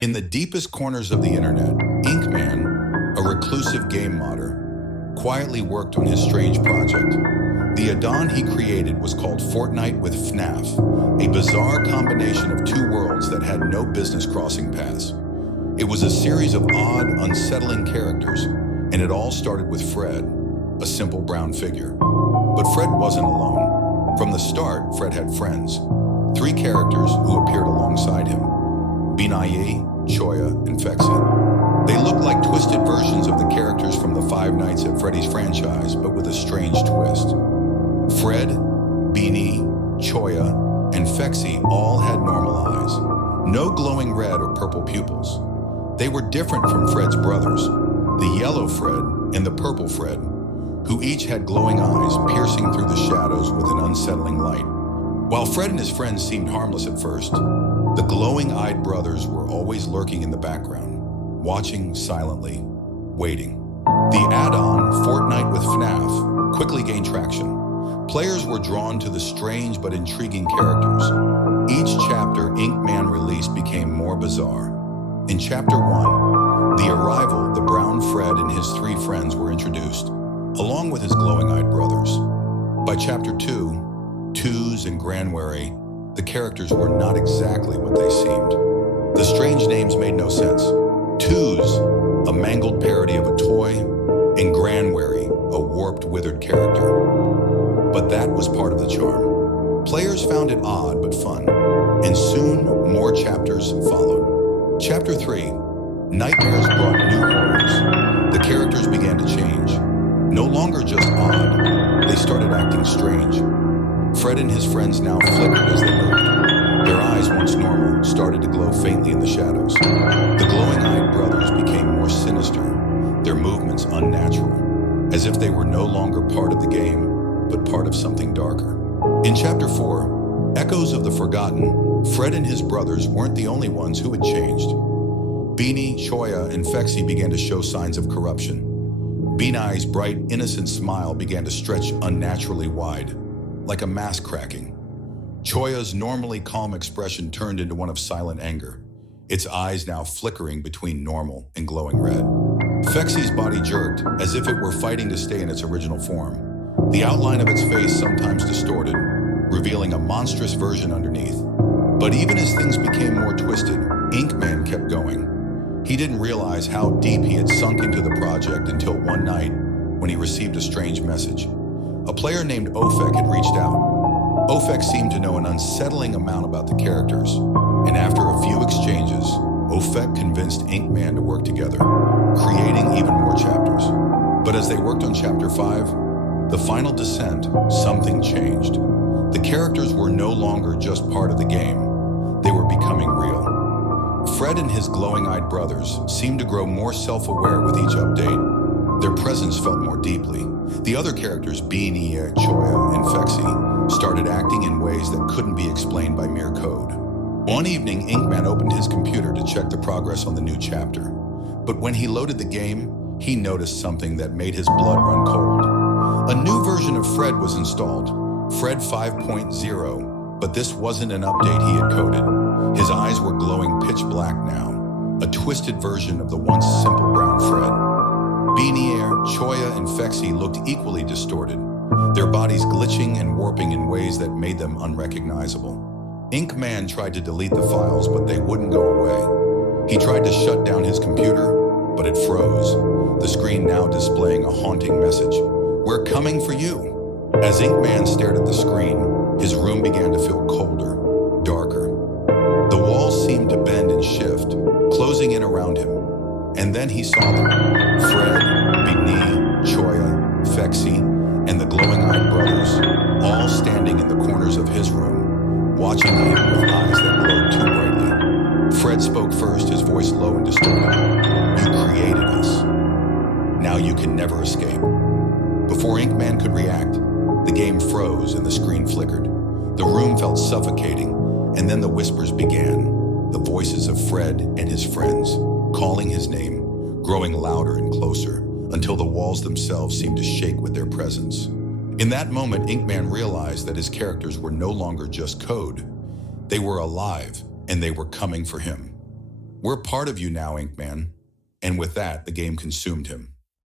In the deepest corners of the internet, Inkman, a reclusive game modder, quietly worked on his strange project. The add-on he created was called Fortnite with FNAF, a bizarre combination of two worlds that had no business crossing paths. It was a series of odd, unsettling characters, and it all started with Fred, a simple brown figure. But Fred wasn't alone. From the start, Fred had friends, three characters who appeared alongside him: Binaye, Choya, and Fexi. They looked like twisted versions of the characters from the Five Nights at Freddy's franchise, but with a strange twist. Fred, Beanie, Choya, and Fexi all had normal eyes, no glowing red or purple pupils. They were different from Fred's brothers, the yellow Fred and the purple Fred, who each had glowing eyes piercing through the shadows with an unsettling light. While Fred and his friends seemed harmless at first, the glowing-eyed brothers were always lurking in the background, watching silently, waiting. The add-on, Fortnite with FNAF, quickly gained traction. Players were drawn to the strange but intriguing characters. Each chapter Inkman released became more bizarre. In Chapter 1, The Arrival, the brown Fred and his three friends were introduced, along with his glowing-eyed brothers. By Chapter 2, Twos and Granwary, the characters were not exactly what they seemed. The strange names made no sense. Twos, a mangled parody of a toy, and Granwary, a warped, withered character. But that was part of the charm. Players found it odd but fun, and soon more chapters followed. Chapter 3, Nightmares brought new horrors. The characters began to change. No longer just odd, they started acting strange. Fred and his friends now flickered as they moved. Their eyes, once normal, started to glow faintly in the shadows. The glowing-eyed brothers became more sinister, their movements unnatural, as if they were no longer part of the game, but part of something darker. In Chapter 4, Echoes of the Forgotten, Fred and his brothers weren't the only ones who had changed. Beanie, Choya, and Fexi began to show signs of corruption. Beanie's bright, innocent smile began to stretch unnaturally wide, like a mask cracking. Choya's normally calm expression turned into one of silent anger, its eyes now flickering between normal and glowing red. Fexi's body jerked, as if it were fighting to stay in its original form. The outline of its face sometimes distorted, revealing a monstrous version underneath. But even as things became more twisted, Inkman kept going. He didn't realize how deep he had sunk into the project until one night when he received a strange message. A player named Ofek had reached out. Ofek seemed to know an unsettling amount about the characters, and after a few exchanges, Ofek convinced Inkman to work together, creating even more chapters. But as they worked on Chapter 5, the final descent, something changed. The characters were no longer just part of the game. They were becoming real. Fred and his glowing-eyed brothers seemed to grow more self-aware with each update. Their presence felt more deeply. The other characters, Beanie, Choya, and Fexi, started acting in ways that couldn't be explained by mere code. One evening, Inkman opened his computer to check the progress on the new chapter. But when he loaded the game, he noticed something that made his blood run cold. A new version of Fred was installed, Fred 5.0, but this wasn't an update he had coded. His eyes were glowing pitch black now, a twisted version of the once simple brown Fred. Beanie, Choya, and Fexi looked equally distorted, their bodies glitching and warping in ways that made them unrecognizable. Inkman tried to delete the files, but they wouldn't go away. He tried to shut down his computer, but it froze, the screen now displaying a haunting message: "We're coming for you." As Inkman stared at the screen, his room began to feel colder, darker. The walls seemed to bend and shift, closing in around him. And then he saw them: Fred, Beanie, Choya, Fexi, and the glowing-eyed brothers, all standing in the corners of his room, watching him with eyes that glowed too brightly. Fred spoke first, his voice low and distorted. "You created us. Now you can never escape." Before Inkman could react, the game froze and the screen flickered. The room felt suffocating, and then the whispers began, the voices of Fred and his friends, calling his name, growing louder and closer, until the walls themselves seemed to shake with their presence. In that moment, Inkman realized that his characters were no longer just code. They were alive, and they were coming for him. We're part of you now, Inkman. And with that, the game consumed him.